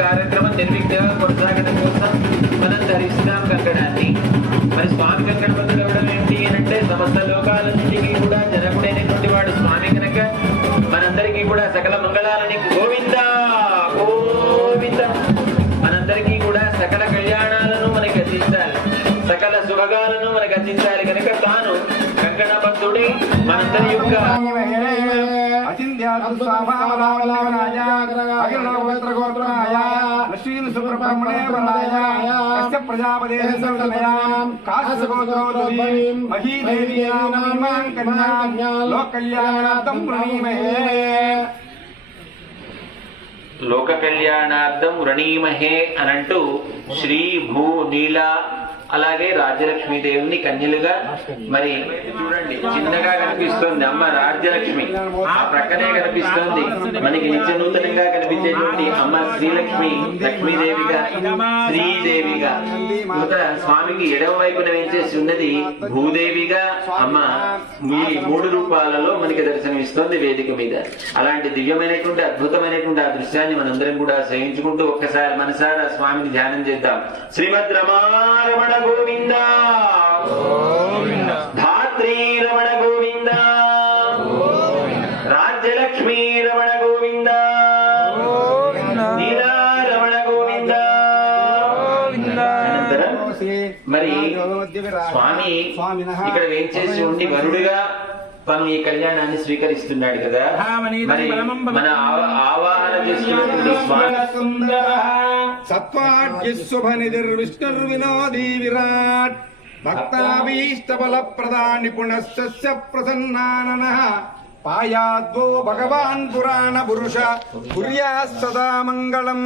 కార్యక్రమం నిర్విఘ్నంగా కొనసాగడం కోసం మనం ధరిస్తున్నాం కంకణాన్ని. మరి స్వామి కంకణం పొందడం ఏంటి అంటే సమస్త లోకాలన్నింటికీ కూడా జనకుడైనటువంటి వాడు స్వామి కనుక మనందరికీ కూడా సకల మంగళాలని గోవింద గోవింద మనందరికీ కూడా సకల కళ్యాణాలను మనకి అందించాలి, సకల శుభగాలను మనకు అందించాలి కనుక తాను కంకణబద్ధుడి మనందరి యొక్క లోక కళ్యాణార్థం వృణీమహే అనంటూ శ్రీ భూ నీల అలాగే రాజ్యలక్ష్మీదేవిని కన్యలుగా మరి చూడండి చిన్నగా కనిపిస్తోంది అమ్మ రాజ్యలక్ష్మి, ఆ ప్రక్కనే కనిపిస్తోంది మనకి నిత్య నూతనంగా కనిపించేటువంటి అమ్మ శ్రీలక్ష్మి, లక్ష్మీదేవిగా శ్రీదేవిగా. స్వామికి ఎడవ వైపున వేంచేసి ఉన్నది భూదేవిగా అమ్మ ఈ మూడు రూపాలలో మనకి దర్శనమిస్తోంది వేదిక మీద. అలాంటి దివ్యమైనటువంటి అద్భుతమైనటువంటి ఆ దృశ్యాన్ని మనందరం కూడా సేవించుకుంటూ ఒక్కసారి మనసారా స్వామిని ధ్యానం చేద్దాం. శ్రీమద్ రమారమణ గోవింద ధాత్రీ రమణ గోవింద రాజ్యలక్ష్మీ రమణ గోవింద నీలారమణ గోవింద. అనంతరం మరి స్వామి ఇక్కడ వేంచేసి ఉండి వరుడుగా తను ఈ కళ్యాణాన్ని స్వీకరిస్తున్నాడు కదా. మరి మన ఆవాహన చేస్తున్నటువంటి స్వామి సత్వాజ్ఞుభనిధిర్విష్ణుర్వినోదీ విరాట్ భక్తాభీష్టబల ప్రదా నిపుణస్య ప్రసన్నానన పాయాద్వో భగవాన్ పురాణ పురుష కుర్యా సదా మంగళం.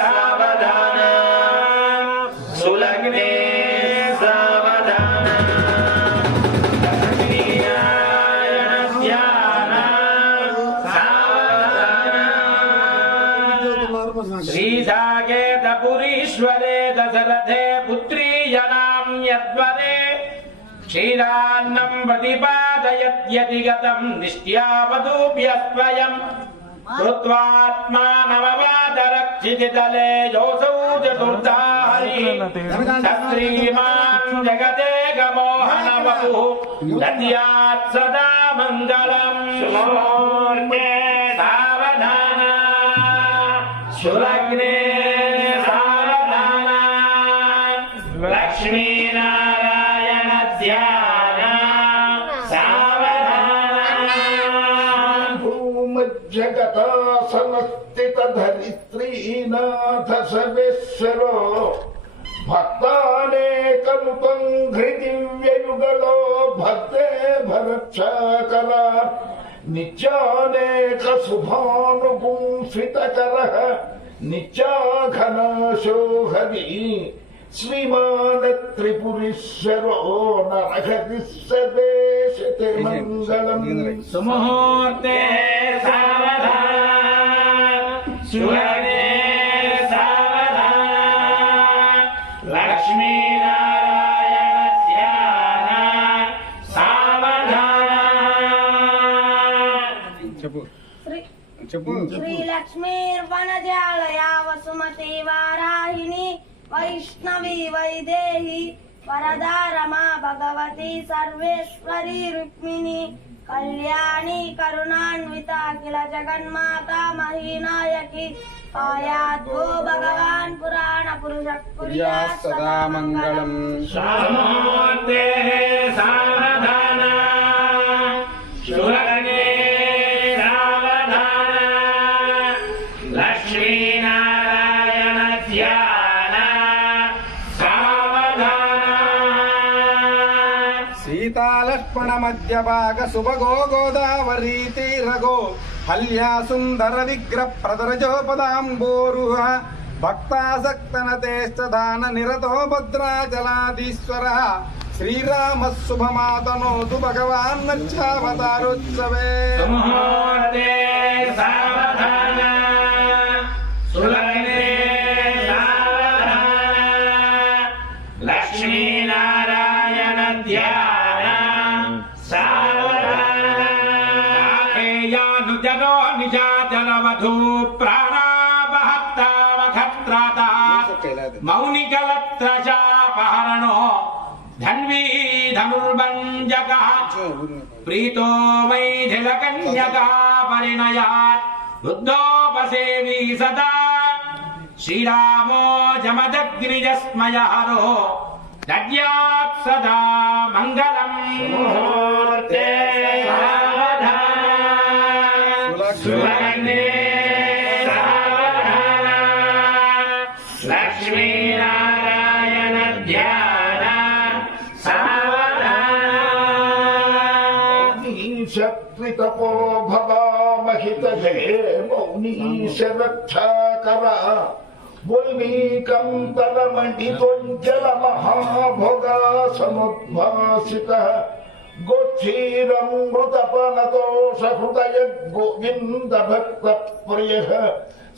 సావధాన సులగ్నే శ్రీసాకేత పురీశ్వరే దశరథే పుత్రీయనాం యద్వరే క్షీరాన్నం ప్రతిపాదయత్యధిగతం నిష్ట్యావధూభ్యస్వయం కృత్వాత్మానమవాదరక్షితితలే యోసౌ చతుర్థాహరి శ్రీమాన్ జగదేకమోహనవపుః దద్యాత్ సదా మంగళం. సావధాన సులగ్నే సావధాన లక్ష్మీనారాయణ ధ్యాన సావధాన. భూమజ్జగత సమస్థిత ధరిత్రీనాథ సర్వేశ్వరో భక్తానేకముపం ఘృదివ్యయుగలో భద్రే భరక్షకర నిత్యానేక శుభానుపుంసితకరః నిత్యాఘనాశో హరి శ్రీమాన్ త్రిపురీశ్వరో నరహరి సదేశతే మంగళం. సుముహూర్తే సావధాన సులగ్నే సావధాన లక్ష్మీనారాయణ ధ్యాన సావధాన. శ్రీలక్ష్మీర్వనజాలయా వసుమతి వారాహిణి వైష్ణవి వైదేహి వరదా రమా భగవతి సర్వేశ్వరి రుక్మిణి కళ్యాణి కరుణాన్విత అఖిల జగన్మాతా మహీనాయకి పాయాద్వో భగవాన్ పురాణ పురుష కుర్యా సదా మంగళం. సామోర్తే సావధాన సులగ్నే సావధాన లక్ష్మీనారాయణ ధ్యాన సావధాన. సీతాలక్ష్మణ మధ్య భాగ శుభగో గోదావరీ తీరగో హల్యా సుందర విగ్రహ ప్రదరజోపదాంబోరుహ భక్తాసక్తనతేష్టదాన నిరతో భద్రాచలాధీశ్వర శ్రీరామ శుభమాతనోతు భగవాన్ నర్చావతారోత్సవే. ముహూర్తే సావధాన సులగ్నే సావధాన లక్ష్మీనారాయణ ధ్యాన సావధాన. నిజాచల వధూ ప్రాణా त्राता मौनिकलत्रशापहरणो धन्वी धनुर्भञ्जकः प्रीतो मैथिलकन्यका परिणयात् बुद्धोपसेवी सदा श्रीरामो जमदग्निजस्मयहरो दद्यात् सदा मङ्गलम् मुहूर्ते सावधान सुलग्ने सावधान लक्ष्मीनारायण ध्यान सावधान शक्तितपो भवा महितये मौनीश रक्षाकरा वैनीकन्तरमण्डितोज्जल महाभोगा समुद्भासितः गोक्षीरमृतपनतोषहृदय गोविन्द भक्तप्रियः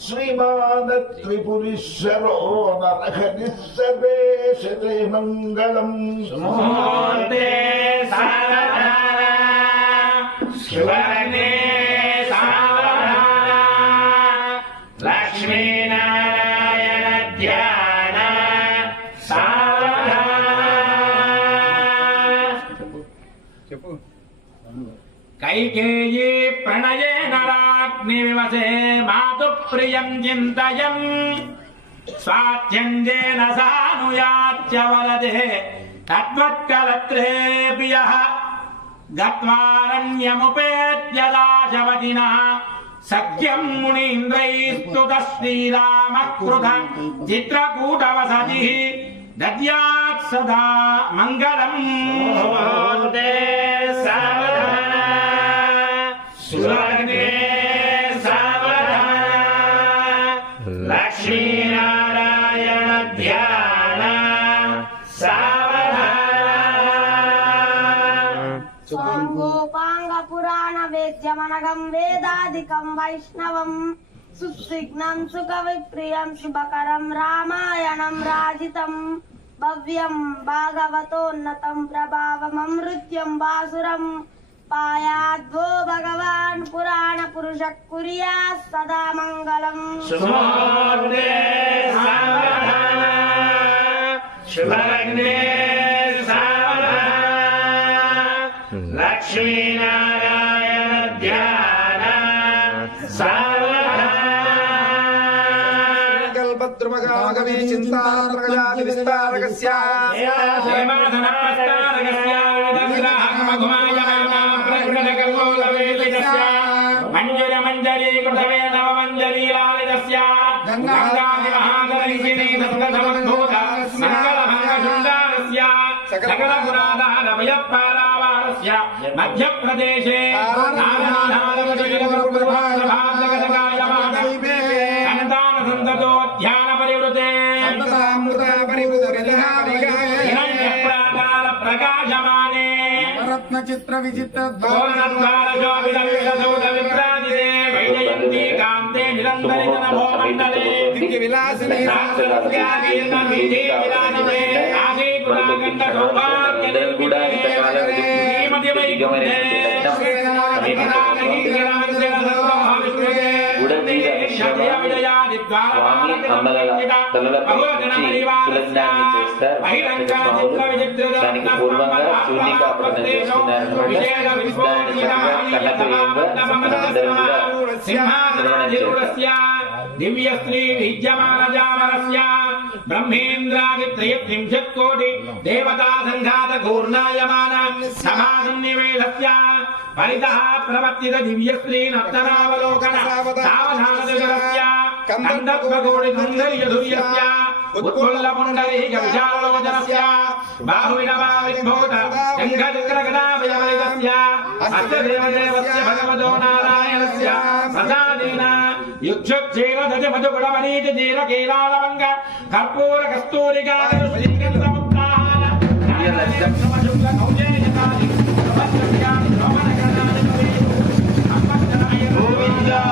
श्रीमान् त्रिपुरीश्वरो नरहरिस्सदेशते मङ्गलम् मुहूर्ते सावधान सुलग्ने सावधान लक्ष्मीनारायण ध्यान सावधान कैकेयी प्रणयेन राज्ञिविवसे मातुप्रियं चिन्तयन् स्वात्यञ्जेन सानुयाच्च वरदे तद्वत्कलत्रे यः गत्वारण्यमुपेत्य दाशवतिनः सख्यं मुनीन्द्रैस्तुतः श्रीरामः कृत चित्रकूटवसतिः दद्यात् सदा मङ्गलम् मुहूर्ते सावधान सुलग्ने सावधान लक्ष्मीनारायण ध्यान सावधान स्वाङ्गोपाङ्ग पुराण वेद्यमनगं वेदादिकं वैष्णवं सुस्विघ्नं सुकविप्रियं शुभकरं रामायणं राजितं भव्यं भागवतोन्नतं प्रभावममृत्यं वासुरं पायाद्वो भगवान् पुराण पुरुषः कुर्यात् सदा मङ्गलम् सुमुहूर्ते सावधान शुभलग्ने सावधान लक्ष्मीनारायण ध्यान सावधान कल्पद्रुमगागवी चिन्तात्रगजाति विस्तारकस्य हेमाधनप्रस्तारकस्य विदग्राहमघुमायमाना प्रकटकल्लोलवेदिकस्य मञ्जुरमञ्जरी कृतवेणवमञ्जरी लालितस्य गङ्गादिमहागणिसिनी दत्तसमुद्भूत मङ्गलभङ्गशृङ्गारस्य सकलपुराधारभयपारावारस्य मध्यप्रदेशे सन्तानसन्ततो ध्यानपरिवृते हिरण्यप्राकार प्रकाशमाने रत्नचित्र विचित्र विभ्राजिते वैजयन्ती कान्ते निरन्तरितनभोमण्डले दिव्य विलासिनी స్వామి అమ్మల తలలపై సులగ్నాన్ని చేస్తారు. దానికి పూర్వంగా శూన్యకాపదం చేస్తున్నారన్నమాట. దాని కన్నప్రియంగా అందరూ కూడా నిర్వహణ చేస్తారు. दिव्य श्री विद्यमान जामरस्य ब्रह्मेन्द्रादित्रयत्रिंशत् कोटि देवता संघात घूर्णायमान समासन्निवेशस्य परितः प्रवर्तित दिव्य श्री नर्तनावलोकन सावधानस्य कन्दर्पकोटि सुन्दर्यधुर्यस्य उत्फुल्लपुण्डरीक विशालोचनस्य बाहुविनवाविद्भूत शङ्खचक्रगदाभयवलितस्य अष्टदेवदेवस्य भगवतो नारायणस्य प्रसादेन युक्षुच्छेन दज मधुगुणमनीत जीर केलालवङ्ग कर्पूर कस्तूरिका श्रीगन्धमुक्ताहार नारायणमशुक्ल कौजेयतानि प्रपञ्चव्यानि भवनगणानि गोविन्दा